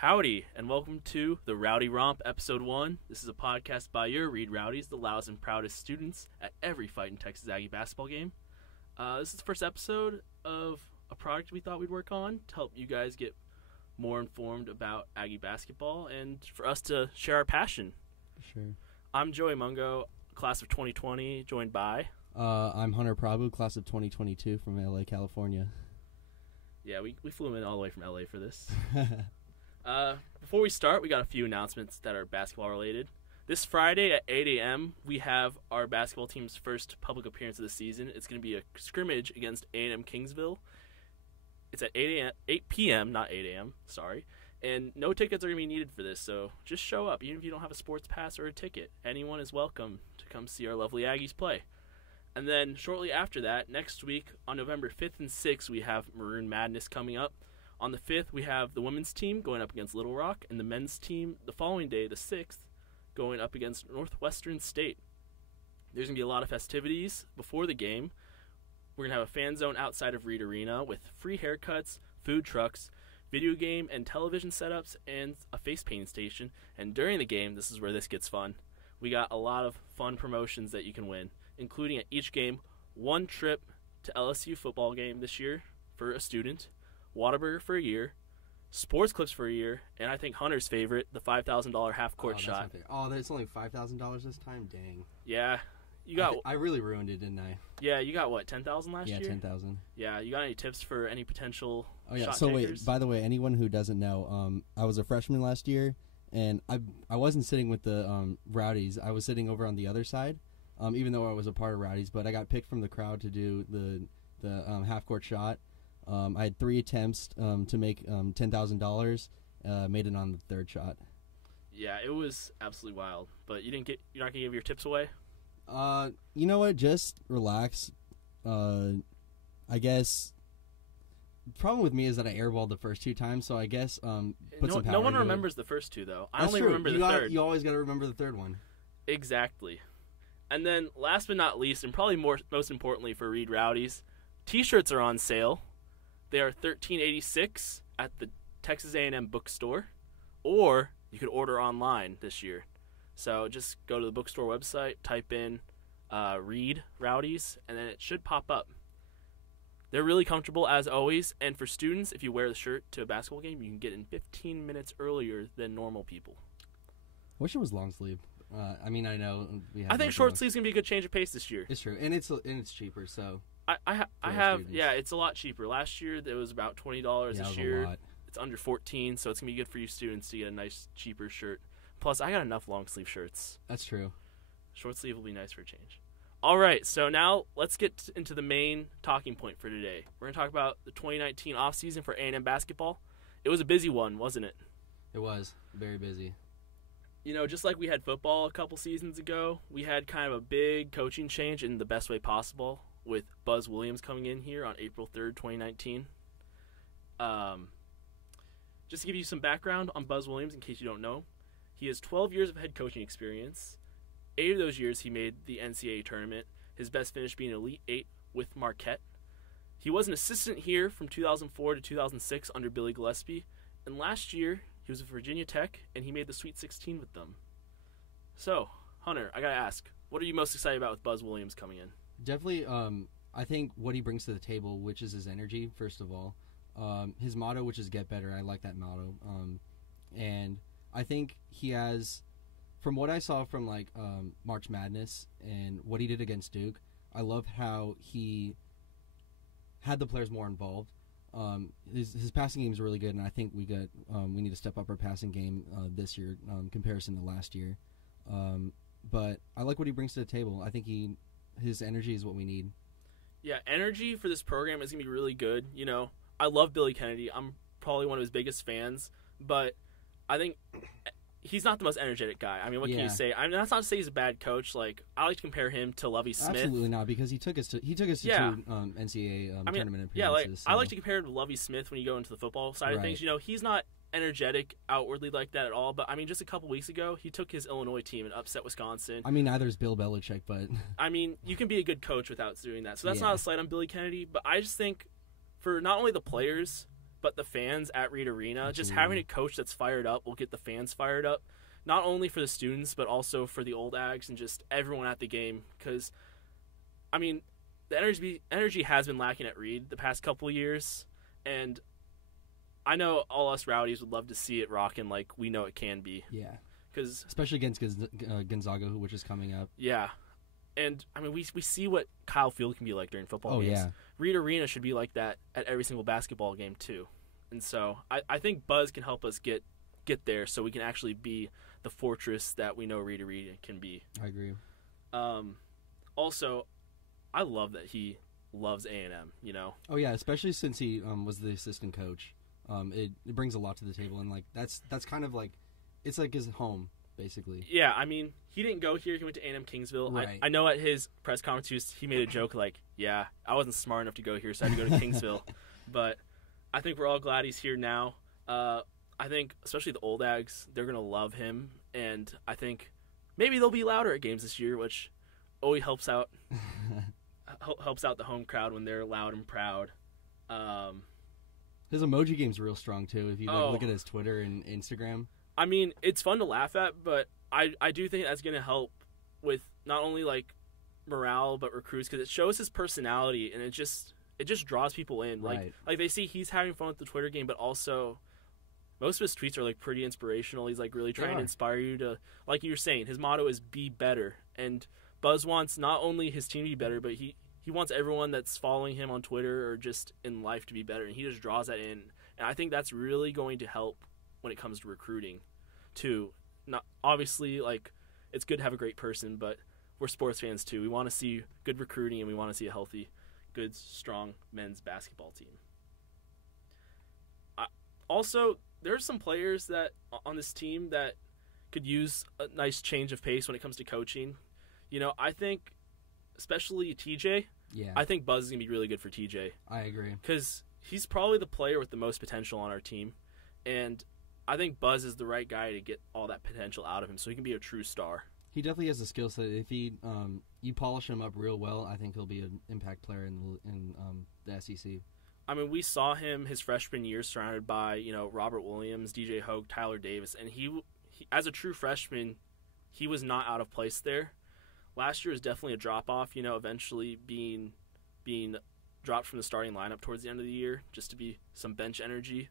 Howdy, and welcome to the Rowdy Romp, Episode 1. This is a podcast by your Rowdies, the loudest and proudest students at every Fightin' Texas Aggie basketball game. This is the first episode of a project we thought we'd work on to help you guys get more informed about Aggie basketball and for us to share our passion. Sure. I'm Joey Mungo, class of 2020, joined by... I'm Hunter Prabhu, class of 2022 from LA, California. Yeah, we flew him in all the way from LA for this. Before we start, we got a few announcements that are basketball related. This Friday at 8 a.m., we have our basketball team's first public appearance of the season. It's going to be a scrimmage against A&M Kingsville. It's at 8 p.m., not 8 a.m., sorry. And no tickets are going to be needed for this, so just show up. Even if you don't have a sports pass or a ticket, anyone is welcome to come see our lovely Aggies play. And then shortly after that, next week on November 5th and 6th, we have Maroon Madness coming up. On the 5th, we have the women's team going up against Little Rock, and the men's team the following day, the 6th, going up against Northwestern State. There's going to be a lot of festivities before the game. We're going to have a fan zone outside of Reed Arena with free haircuts, food trucks, video game and television setups, and a face painting station. And during the game, this is where this gets fun. We got a lot of fun promotions that you can win, including at each game, one trip to LSU football game this year for a student, Whataburger for a year, sports clips for a year, and I think Hunter's favorite, the $5,000 half-court shot. Oh, that's only $5,000 this time? Dang. Yeah. You got. I really ruined it, didn't I? Yeah, you got what, 10,000 last year? Yeah, 10,000. Yeah, you got any tips for any potential shot takers? Wait, by the way, anyone who doesn't know, I was a freshman last year, and I wasn't sitting with the Rowdies. I was sitting over on the other side, even though I was a part of Rowdies, but I got picked from the crowd to do the half-court shot. I had 3 attempts to make $10,000. Made it on the third shot. Yeah, it was absolutely wild. But you're not gonna give your tips away? You know what? Just relax. I guess the problem with me is that I airballed the first 2 times, so I guess put some power no one into remembers the first 2 though. I That's only true. remember the third. You always got to remember the third one. Exactly. And then last but not least, and probably most importantly for Reed Rowdies, T-shirts are on sale. They are $13.86 at the Texas A&M Bookstore, or you could order online this year. So just go to the bookstore website, type in Reed Rowdies, and then it should pop up. They're really comfortable as always, and for students, if you wear the shirt to a basketball game, you can get in 15 minutes earlier than normal people. Wish it was long sleeve. I mean, I know we have. I think short sleeve's gonna be a good change of pace this year. It's true, and it's cheaper. So I have students. Yeah, it's a lot cheaper. Last year it was about $20. This year it's under $14, so it's gonna be good for you students to get a nice cheaper shirt. Plus, I got enough long sleeve shirts. That's true. Short sleeve will be nice for a change. All right, so now let's get into the main talking point for today. We're gonna talk about the 2019 offseason for A&M basketball. It was a busy one, wasn't it? It was very busy. You know, just like we had football a couple seasons ago, we had kind of a big coaching change in the best way possible with Buzz Williams coming in here on April 3rd, 2019. Just to give you some background on Buzz Williams, in case you don't know, he has 12 years of head coaching experience. 8 of those years he made the NCAA tournament, his best finish being Elite 8 with Marquette. He was an assistant here from 2004 to 2006 under Billy Gillespie, and last year he was at Virginia Tech, and he made the Sweet 16 with them. So, Hunter, I gotta ask, what are you most excited about with Buzz Williams coming in? Definitely, I think what he brings to the table, which is his energy, first of all. His motto, which is get better, I like that motto. And I think he has, from what I saw from March Madness and what he did against Duke, I love how he had the players more involved. His passing game is really good, and I think we need to step up our passing game this year in comparison to last year. But I like what he brings to the table. I think his energy is what we need. Yeah, energy for this program is going to be really good. You know, I love Billy Kennedy. I'm probably one of his biggest fans, but I think he's not the most energetic guy. I mean, what can you say? I mean, that's not to say he's a bad coach. Like, I like to compare him to Lovie Smith. Absolutely not, because he took us to 2 NCAA tournament appearances. Yeah, I like to compare him to Lovie Smith when you go into the football side of things. You know, he's not energetic outwardly like that at all, but I mean, just a couple weeks ago he took his Illinois team and upset Wisconsin. I mean, neither is Bill Belichick, but I mean, you can be a good coach without doing that, so that's not a slight on Billy Kennedy, but I just think for not only the players but the fans at Reed Arena. Absolutely. Just having a coach that's fired up will get the fans fired up, not only for the students but also for the old Ags and just everyone at the game. Because, I mean, the energy has been lacking at Reed the past couple of years, and I know all us Rowdies would love to see it rocking like we know it can be. Yeah. Cause, especially against Gonzaga, which is coming up. Yeah. And, I mean, we see what Kyle Field can be like during football games. Yeah. Reed Arena should be like that at every single basketball game, too. And so I think Buzz can help us get there so we can actually be the fortress that we know Reed Arena can be. I agree. Also, I love that he loves A&M, you know? Oh, yeah, especially since he was the assistant coach. It brings a lot to the table, and, like, that's kind of like, it's like his home, basically. Yeah, I mean, he didn't go here. He went to A&M Kingsville. Right. I know at his press conference he made a joke like, yeah, I wasn't smart enough to go here, so I had to go to Kingsville. But I think we're all glad he's here now. I think, especially the old Ags, they're going to love him. And I think maybe they'll be louder at games this year, which always helps out the home crowd when they're loud and proud. His emoji game's real strong, too, if you look at his Twitter and Instagram. I mean, it's fun to laugh at, but I do think that's going to help with not only, like, morale but recruits, because it shows his personality, and it just draws people in. Right. Like they see he's having fun with the Twitter game, but also most of his tweets are, like, pretty inspirational. He's, like, really trying to inspire you to, like you were saying, his motto is be better. And Buzz wants not only his team to be better, but he wants everyone that's following him on Twitter or just in life to be better, and he just draws that in. And I think that's really going to help when it comes to recruiting, too. Not obviously, like, it's good to have a great person, but we're sports fans, too. We want to see good recruiting, and we want to see a healthy, good, strong men's basketball team. Also, there are some players that on this team that could use a nice change of pace when it comes to coaching. You know, I think, especially TJ, I think Buzz is going to be really good for TJ. I agree. Because he's probably the player with the most potential on our team, and I think Buzz is the right guy to get all that potential out of him so he can be a true star. He definitely has the skill set. If you polish him up real well, I think he'll be an impact player in the SEC. I mean, we saw him his freshman year surrounded by, you know, Robert Williams, DJ Hogue, Tyler Davis, and he as a true freshman, he was not out of place there. Last year was definitely a drop-off, you know, eventually being dropped from the starting lineup towards the end of the year just to be some bench energy.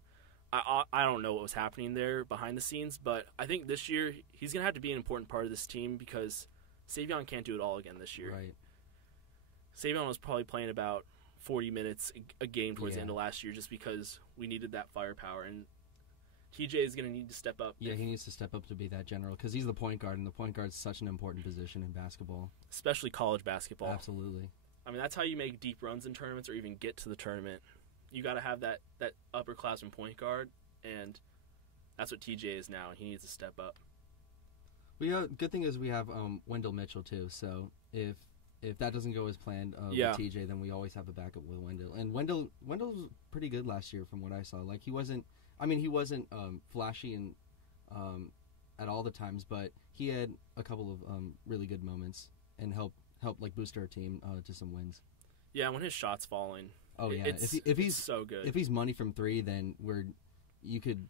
I don't know what was happening there behind the scenes, but I think this year he's going to have to be an important part of this team because Savion can't do it all again this year. Right. Savion was probably playing about 40 minutes a game towards the end of last year just because we needed that firepower, and TJ is going to need to step up. Yeah, he needs to step up to be that general because he's the point guard, and the point guard is such an important position in basketball. Especially college basketball. Absolutely. I mean, that's how you make deep runs in tournaments or even get to the tournament. You got to have that upperclassman point guard, and that's what TJ is now. He needs to step up. Good thing is we have Wendell Mitchell, too, so if that doesn't go as planned with TJ, then we always have a backup with Wendell. And Wendell was pretty good last year from what I saw. Like, he wasn't flashy and at all the times, but he had a couple of really good moments and helped like boost our team to some wins. Yeah, when his shot's falling. Oh yeah, if he's so good. If he's money from three, then you could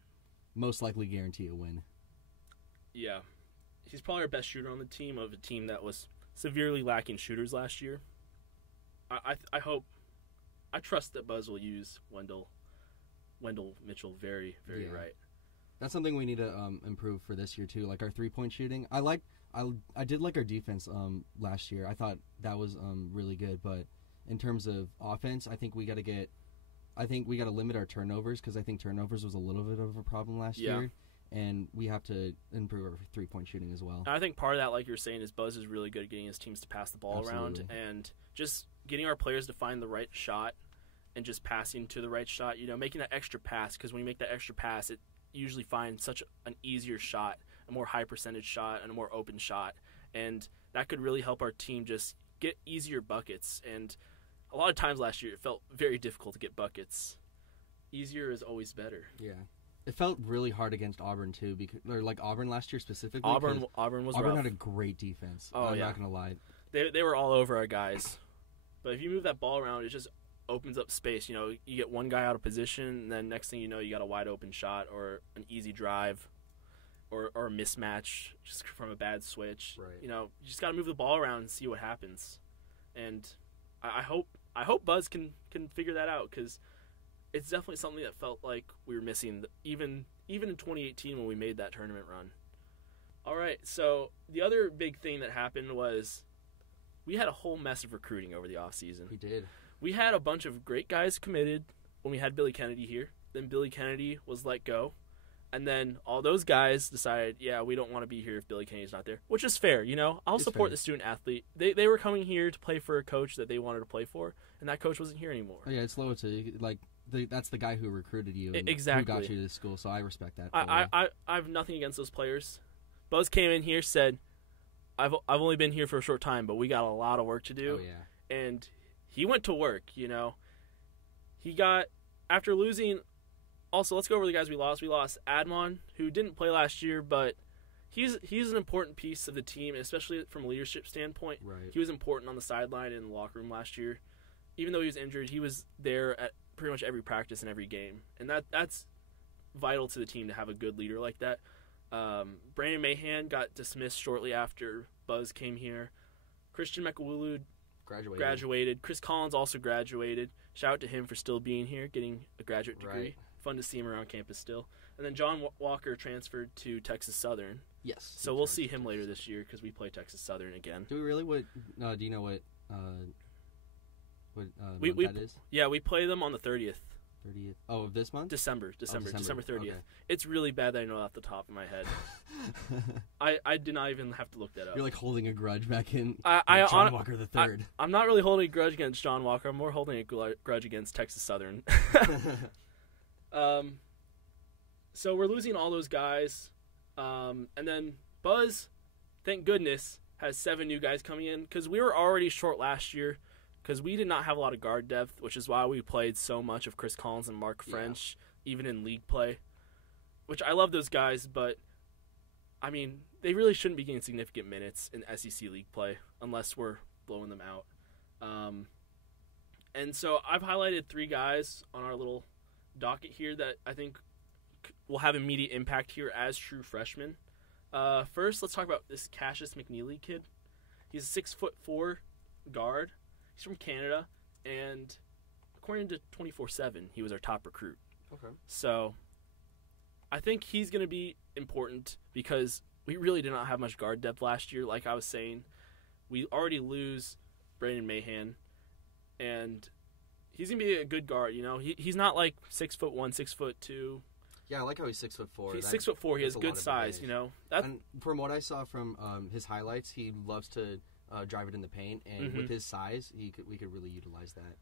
most likely guarantee a win. Yeah, he's probably our best shooter on the team of a team that was severely lacking shooters last year. I trust that Buzz will use Wendell Mitchell very, very right. That's something we need to improve for this year too. Like our 3-point shooting. I did like our defense last year. I thought that was really good. But in terms of offense, I think we got to limit our turnovers because I think turnovers was a little bit of a problem last year. And we have to improve our 3-point shooting as well. And I think part of that, like you're saying, is Buzz is really good at getting his teams to pass the ball around and just getting our players to find the right shot and just passing to the right shot. You know, making that extra pass, because when you make that extra pass, it usually finds such an easier shot, a more high percentage shot, and a more open shot. And that could really help our team just get easier buckets. And a lot of times last year, it felt very difficult to get buckets. Easier is always better. Yeah. It felt really hard against Auburn too, or like Auburn last year specifically. Auburn rough. Had a great defense. I'm not gonna lie. They were all over our guys, but if you move that ball around, it's just opens up space. You get one guy out of position, and then next thing you know, you got a wide open shot or an easy drive or a mismatch just from a bad switch. Right. You just got to move the ball around and see what happens. And I hope Buzz can figure that out, because it's definitely something that felt like we were missing even in 2018 when we made that tournament run. All right, so the other big thing that happened was we had a whole mess of recruiting over the offseason. We did. We had a bunch of great guys committed when we had Billy Kennedy here. Then Billy Kennedy was let go. And then all those guys decided, yeah, we don't want to be here if Billy Kennedy's not there, which is fair. I'll support the student athlete. They were coming here to play for a coach that they wanted to play for, and that coach wasn't here anymore. Oh, yeah, it's loyalty. That's the guy who recruited you and exactly. who got you to this school, so I respect that. I have nothing against those players. Buzz came in here, said, I've only been here for a short time, but we got a lot of work to do. Oh, yeah. And he went to work, He got, after losing... Also, let's go over the guys we lost. We lost Admon, who didn't play last year, but he's an important piece of the team, especially from a leadership standpoint. Right. He was important on the sideline and in the locker room last year. Even though he was injured, he was there at pretty much every practice and every game. And that's vital to the team to have a good leader like that. Brandon Mahan got dismissed shortly after Buzz came here. Christian Mekawulu graduated. Chris Collins also graduated. Shout out to him for still being here, getting a graduate degree. Right. Fun to see him around campus still. And then John Walker transferred to Texas Southern. Yes. So we'll see him later this year because we play Texas Southern again. Do we really? Do you know what month that is? Yeah, we play them on the 30th. 30th. Oh, of this month? December 30th. Okay. It's really bad that I know off the top of my head. I did not even have to look that up. You're like holding a grudge back in John Walker the third. I'm not really holding a grudge against John Walker. I'm more holding a grudge against Texas Southern. So we're losing all those guys. And then Buzz, thank goodness, has 7 new guys coming in, because we were already short last year because we did not have a lot of guard depth, which is why we played so much of Chris Collins and Mark French, even in league play, which I love those guys, but, I mean, they really shouldn't be getting significant minutes in SEC league play unless we're blowing them out. And so I've highlighted 3 guys on our little docket here that I think will have immediate impact here as true freshmen. First, let's talk about this Cassius McNeely kid. He's a 6'4" guard. He's from Canada, and according to 24/7, he was our top recruit. Okay. So I think he's going to be important because we really did not have much guard depth last year. Like I was saying, we already lose Brandon Mahan, and he's going to be a good guard. He's not like 6'1", 6'2". Yeah, I like how he's 6'4". He's 6'4". He has good size. And from what I saw from his highlights, he loves to drive it in the paint, and with his size, we could really utilize that.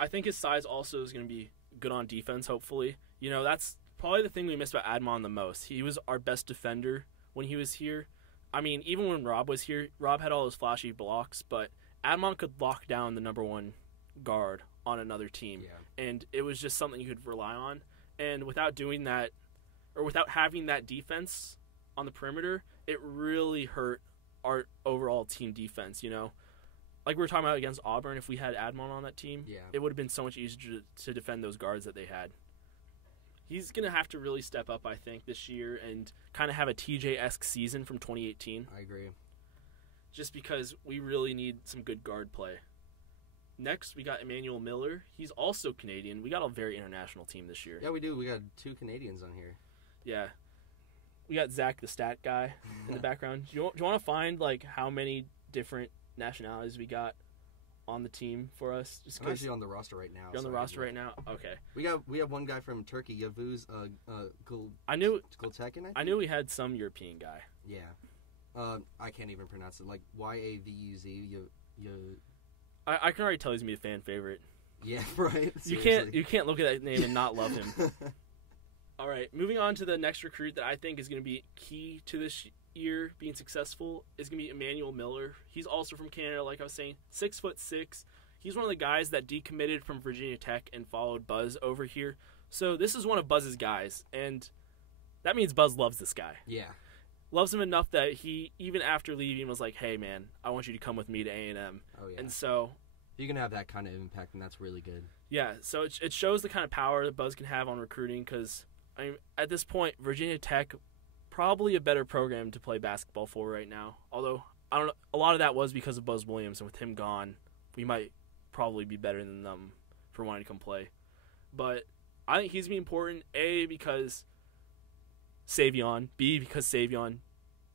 I think his size also is going to be good on defense. Hopefully, that's probably the thing we missed about Admon the most. He was our best defender when he was here. I mean, even when Rob was here, Rob had all those flashy blocks, but Admon could lock down the number 1 guard on another team, and it was just something you could rely on. And without doing that, or without having that defense on the perimeter, it really hurt our overall team defense, Like we were talking about against Auburn, if we had Admon on that team, it would have been so much easier to defend those guards that they had. He's going to have to really step up, I think, this year and kind of have a TJ-esque season from 2018. I agree. Just because we really need some good guard play. Next, we got Emmanuel Miller. He's also Canadian. We got a very international team this year. Yeah, we do. We got 2 Canadians on here. Yeah. We got Zach, the stat guy, in the background. Do you want to find how many different nationalities we got on the team for us? I'm actually on the roster right now. You're on the roster right now? Okay. We have one guy from Turkey, Yavuz Gultekin, I knew we had some European guy. Yeah. I can't even pronounce it. Like Yavuz. I can already tell he's going to be a fan favorite. Yeah, right. You can't look at that name and not love him. All right, moving on to the next recruit that I think is going to be key to this year being successful is going to be Emmanuel Miller. He's also from Canada, like I was saying, 6'6". He's one of the guys that decommitted from Virginia Tech and followed Buzz over here. So this is one of Buzz's guys, and that means Buzz loves this guy. Yeah. Loves him enough that he, even after leaving, was like, hey, man, I want you to come with me to A&M. Oh, yeah. And so You can have that kind of impact, and that's really good. Yeah, so it shows the kind of power that Buzz can have on recruiting because, I mean, at this point, Virginia Tech, probably a better program to play basketball for right now. Although, I don't know, a lot of that was because of Buzz Williams, and with him gone, we might probably be better than them for wanting to come play. But I think he's going to be important, A, because Savion, B, because Savion,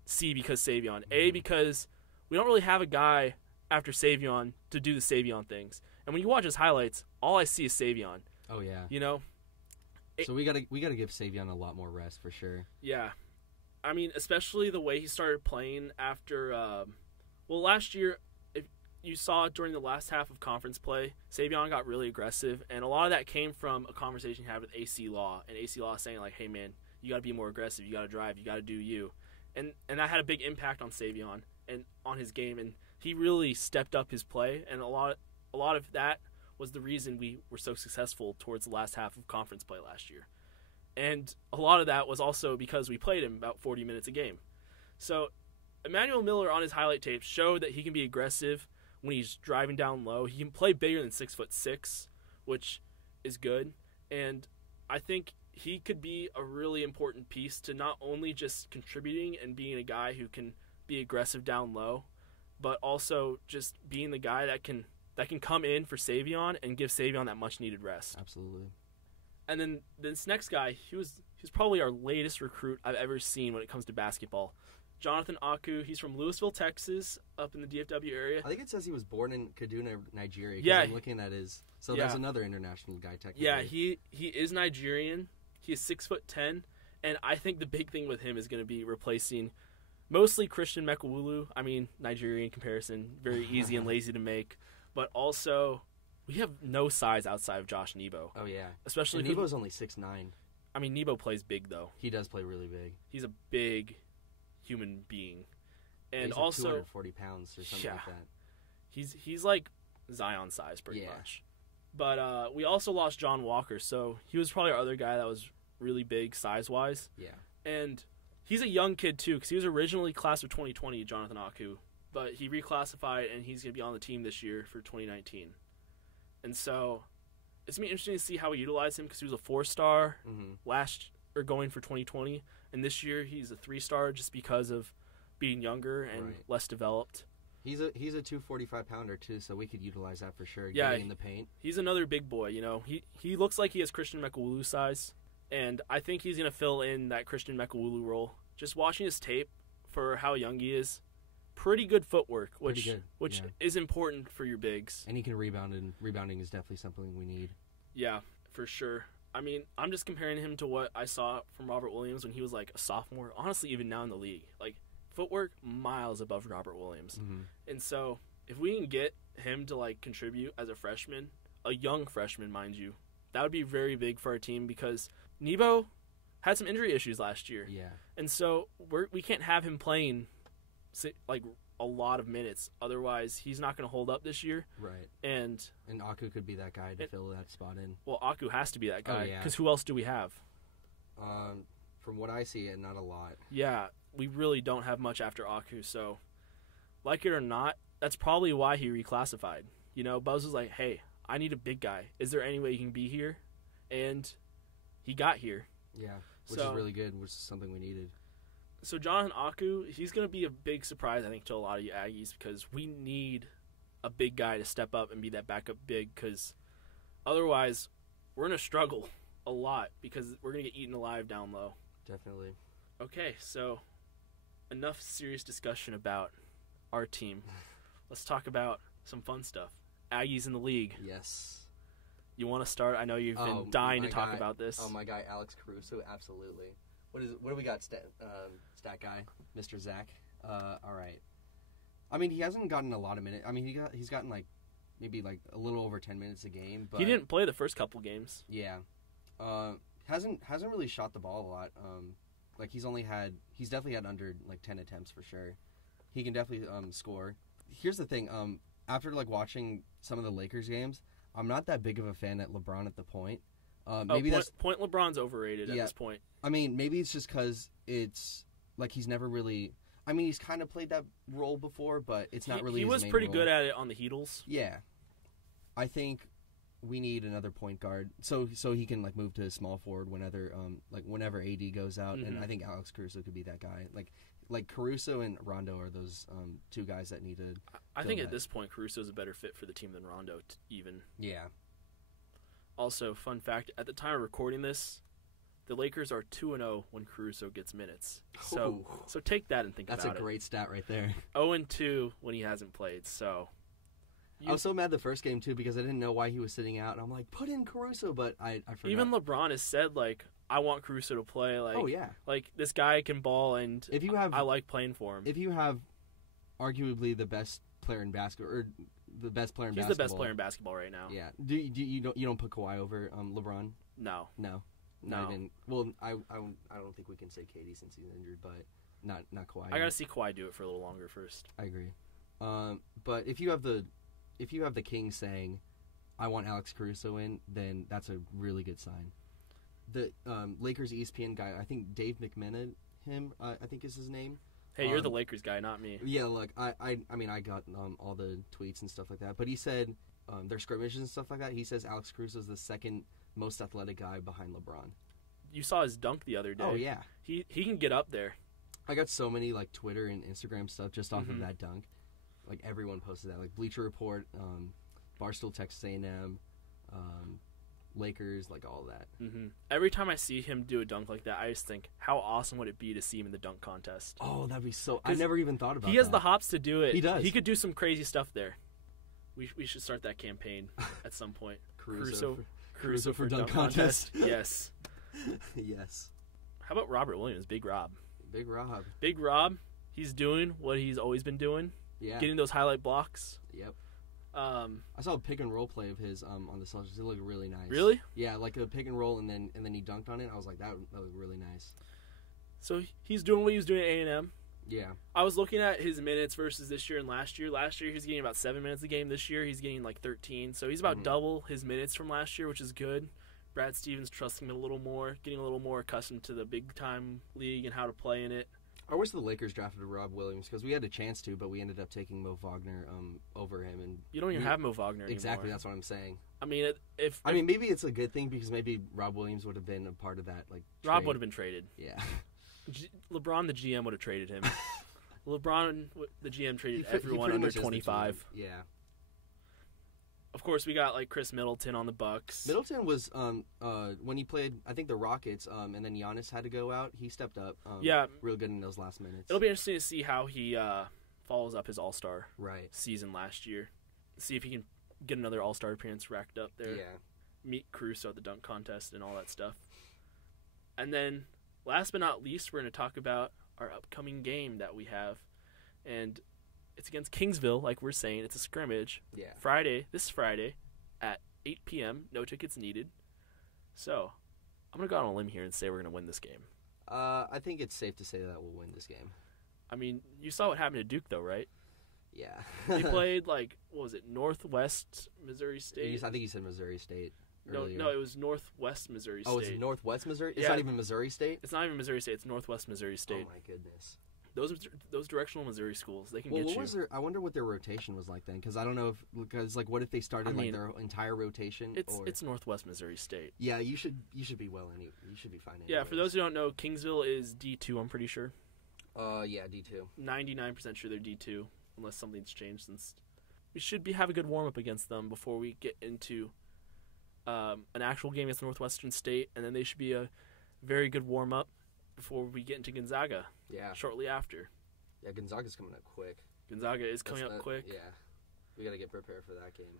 C, because Savion, A, because we don't really have a guy after Savion to do the Savion things. And when you watch his highlights, all I see is Savion. Oh, yeah. You know? So we gotta give Savion a lot more rest for sure. Yeah. I mean, especially the way he started playing after, last year, if you saw during the last half of conference play, Savion got really aggressive, and a lot of that came from a conversation he had with AC Law, and AC Law saying, like, hey, man, you got to be more aggressive, you got to drive, you got to do you. And that had a big impact on Savion and on his game, and he really stepped up his play, and a lot of that was the reason we were so successful towards the last half of conference play last year. And a lot of that was also because we played him about 40 minutes a game. So Emmanuel Miller on his highlight tapes showed that he can be aggressive when he's driving down low. He can play bigger than 6'6", which is good. And I think he could be a really important piece to not only just contributing and being a guy who can be aggressive down low, but also just being the guy that can come in for Savion and give Savion that much needed rest. Absolutely. And then this next guy, he was probably our latest recruit I've ever seen when it comes to basketball. Jonathan Aku, he's from Louisville, Texas, up in the DFW area. I think it says he was born in Kaduna, Nigeria. Yeah. I'm looking at his... So yeah. There's another international guy, technically. Yeah, he is Nigerian. He is 6'10", and I think the big thing with him is going to be replacing mostly Christian Mekawulu. I mean, Nigerian comparison, very easy and lazy to make. But also, we have no size outside of Josh Nebo. Oh, yeah. Especially Nebo's only 6'9". I mean, Nebo plays big, though. He does play really big. He's a big human being. And he's also... 240 pounds or something like that. He's like Zion size, pretty much. But we also lost John Walker, so he was probably our other guy that was really big size-wise. Yeah. And he's a young kid, too, because he was originally class of 2020, Jonathan Aku. But he reclassified, and he's going to be on the team this year for 2019. And so it's going to be interesting to see how we utilize him because he was a 4-star going for 2020. And this year he's a 3-star just because of being younger and less developed. He's a 245-pounder, too, so we could utilize that for sure, yeah, getting in the paint. He's another big boy, you know. He looks like he has Christian Mekawulu size, and I think he's going to fill in that Christian Mekawulu role. Just watching his tape for how young he is, pretty good footwork, which is important for your bigs. And he can rebound, and rebounding is definitely something we need. Yeah, for sure. I mean, I'm just comparing him to what I saw from Robert Williams when he was like a sophomore. Honestly, even now in the league, like footwork miles above Robert Williams. And so if we can get him to like contribute as a freshman, a young freshman, mind you, that would be very big for our team because Nebo had some injury issues last year. Yeah. And so we can't have him playing like a lot of minutes. Otherwise, he's not going to hold up this year. Right. And Aku could be that guy to fill that spot in. Well, Aku has to be that guy because who else do we have? From what I see, not a lot. Yeah, we really don't have much after Aku. So, like it or not, that's probably why he reclassified. You know, Buzz was like, hey, I need a big guy. Is there any way he can be here? And he got here. Yeah, which is really good, which is something we needed. So Jonathan Aku, he's going to be a big surprise, I think, to a lot of you Aggies because we need a big guy to step up and be that backup big because otherwise we're going to struggle a lot because we're going to get eaten alive down low. Definitely. Okay, so enough serious discussion about our team. Let's talk about some fun stuff. Aggies in the league. Yes. You want to start? I know you've been dying to talk about this. Oh, my guy, Alex Caruso, absolutely. What do we got, stat guy, Mr. Zach? All right. I mean, he hasn't gotten a lot of minutes. I mean, he's gotten maybe a little over 10 minutes a game. But he didn't play the first couple games. Yeah. Hasn't really shot the ball a lot. He's definitely had under 10 attempts for sure. He can definitely score. Here's the thing. After watching some of the Lakers games, I'm not that big of a fan at LeBron at the point. Maybe point LeBron's overrated at this point. I mean, maybe it's just because it's he's never really. I mean, he's kind of played that role before, but it's not really. He was pretty good at it on the Heatles. Yeah, I think we need another point guard, so he can like move to small forward whenever AD goes out, and I think Alex Caruso could be that guy. Like Caruso and Rondo are those two guys that need to. I think at this point Caruso is a better fit for the team than Rondo even. Yeah. Also, fun fact: at the time of recording this, the Lakers are 2-0 when Caruso gets minutes. So take that and think about it. That's a great stat right there. 0-2 when he hasn't played. So. I was so mad the first game, too, because I didn't know why he was sitting out. And I'm like, put in Caruso, but I forgot. Even LeBron has said, like, I want Caruso to play. Like, oh, yeah. Like, this guy can ball, and I like playing for him. If you have arguably the best player in basketball, or the best player in basketball. He's the best player in basketball right now. Yeah. You don't put Kawhi over LeBron? No. Not even. Well, I don't think we can say KD since he's injured, but not Kawhi. I got to see Kawhi do it for a little longer first. I agree. But if you have the Kings saying, I want Alex Caruso in, then that's a really good sign. The Lakers ESPN guy, I think Dave McMenamin, I think is his name. Hey, you're the Lakers guy, not me. Yeah, look, I mean, I got all the tweets and stuff like that, but he said their scrimmages and stuff like that, he says Alex Caruso is the second most athletic guy behind LeBron. You saw his dunk the other day. Oh, yeah. He can get up there. I got so many, like, Twitter and Instagram stuff just off of that dunk. Like, everyone posted that. Like, Bleacher Report, Barstool Texas A&M, Lakers, like, all that. Every time I see him do a dunk like that, I just think, how awesome would it be to see him in the dunk contest? Oh, that'd be so... I never even thought about that. He has the hops to do it. He does. He could do some crazy stuff there. We should start that campaign at some point. Caruso for dunk contest. Yes. Yes. How about Robert Williams? Big Rob. Big Rob. He's doing what he's always been doing. Yeah. Getting those highlight blocks. Yep. I saw a pick and roll play of his on the Celtics. It looked really nice. Really? Yeah, like a pick and roll, and then he dunked on it. I was like, that looked really nice. So he's doing what he was doing at A&M. Yeah. I was looking at his minutes versus this year and last year. Last year he was getting about 7 minutes a game. This year he's getting like 13. So he's about double his minutes from last year, which is good. Brad Stevens trusting him a little more, getting a little more accustomed to the big-time league and how to play in it. I wish the Lakers drafted Rob Williams because we had a chance to, but we ended up taking Mo Wagner over him. And you don't even have Mo Wagner anymore. Exactly, that's what I'm saying. I mean, maybe it's a good thing because maybe Rob Williams would have been a part of that. Like Rob would have been traded. Yeah. LeBron, the GM, would have traded him. LeBron, the GM, traded everyone under 25. Yeah. Of course, we got like Chris Middleton on the Bucks. Middleton was when he played, I think the Rockets, and then Giannis had to go out. He stepped up. Real good in those last minutes. It'll be interesting to see how he follows up his All-Star season last year. See if he can get another All-Star appearance racked up there. Yeah. Meet Caruso at the dunk contest and all that stuff. And then, last but not least, we're going to talk about our upcoming game that we have, and it's against Kingsville, like we're saying. It's a scrimmage. Yeah. This Friday at 8 p.m. No tickets needed. So, I'm going to go out on a limb here and say we're going to win this game. I think it's safe to say that we'll win this game. I mean, you saw what happened to Duke, though, right? Yeah. They played, like, what was it, Northwest Missouri State? I think you said Missouri State earlier. No, it was Northwest Missouri State. Oh, it's Northwest Missouri? It's not even Missouri State? It's not even Missouri State. It's Northwest Missouri State. Oh, my goodness. Those directional Missouri schools, they can get you. I wonder what their rotation was like then, because I don't know what if they started their entire rotation? It's Northwest Missouri State. Yeah, you should be fine. Anyways. Yeah, for those who don't know, Kingsville is D2. I'm pretty sure. Yeah, D2. 99% sure they're D2, unless something's changed since. We should have a good warm up against them before we get into an actual game against Northwestern State, and then they should be a very good warm up before we get into Gonzaga. Yeah. Shortly after. Yeah, Gonzaga's coming up quick. Gonzaga is coming up quick. Yeah. We got to get prepared for that game.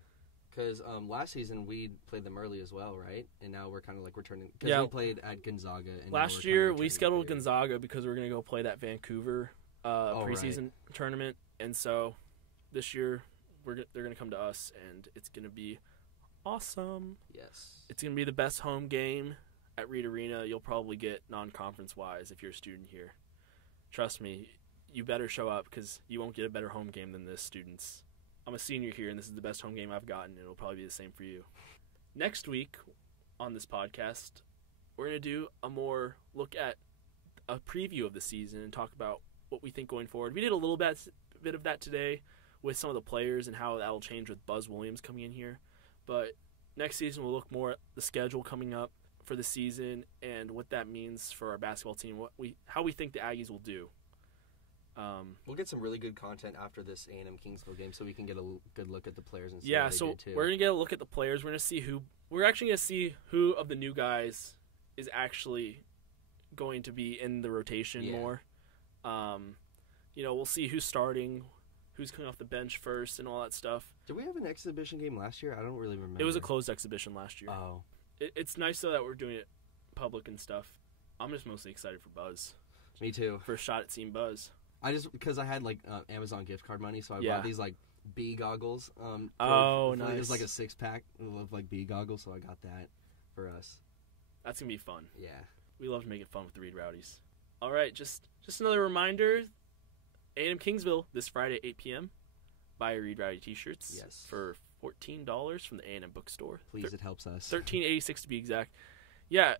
Because last season we played them early as well, right? And now we're kind of like returning. Because we played at Gonzaga. And last year we scheduled Gonzaga because we were going to go play that Vancouver preseason tournament. And so this year they're going to come to us, and it's going to be awesome. Yes. It's going to be the best home game at Reed Arena you'll probably get non-conference wise if you're a student here. Trust me, you better show up because you won't get a better home game than this, students. I'm a senior here, and this is the best home game I've gotten, and it'll probably be the same for you. Next week on this podcast, we're going to do a more look at a preview of the season and talk about what we think going forward. We did a little bit of that today with some of the players and how that will change with Buzz Williams coming in here. But next season we'll look more at the schedule coming up for the season and what that means for our basketball team, how we think the Aggies will do. We'll get some really good content after this A&M Kingsville game, so we can get a good look at the players and see yeah. what they So did too. we're gonna get a look at the players. We're actually gonna see who of the new guys is actually going to be in the rotation more. We'll see who's starting, who's coming off the bench first, and all that stuff. Did we have an exhibition game last year? I don't really remember. It was a closed exhibition last year. Oh. It's nice though that we're doing it public and stuff. I'm just mostly excited for Buzz. Me too. First shot at seeing Buzz. Because I had Amazon gift card money, so I bought these bee goggles. Nice. It was like a 6-pack of bee goggles, so I got that for us. That's gonna be fun. Yeah. We love to make it fun with the Reed Rowdies. All right, just another reminder: A&M Kingsville this Friday, 8 p.m. Buy Reed Rowdy T-shirts for $14 from the A&M Bookstore. Please, it helps us. $13.86 to be exact. Yeah,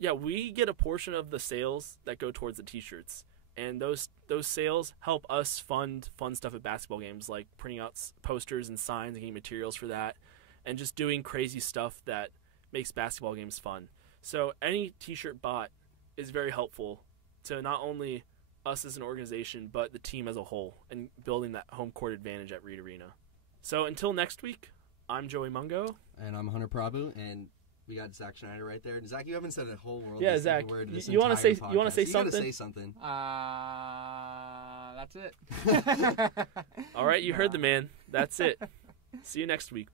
we get a portion of the sales that go towards the T-shirts. And those sales help us fund fun stuff at basketball games, like printing out posters and signs and getting materials for that, and just doing crazy stuff that makes basketball games fun. So any T-shirt bought is very helpful to not only us as an organization, but the team as a whole, and building that home court advantage at Reed Arena. So until next week, I'm Joey Mungo. And I'm Hunter Prabhu. And we got Zach Schneider right there. Zach, you haven't said a whole word. Yeah, Zach, you want to say something? You got to say something. That's it. All right, you heard the man. That's it. See you next week.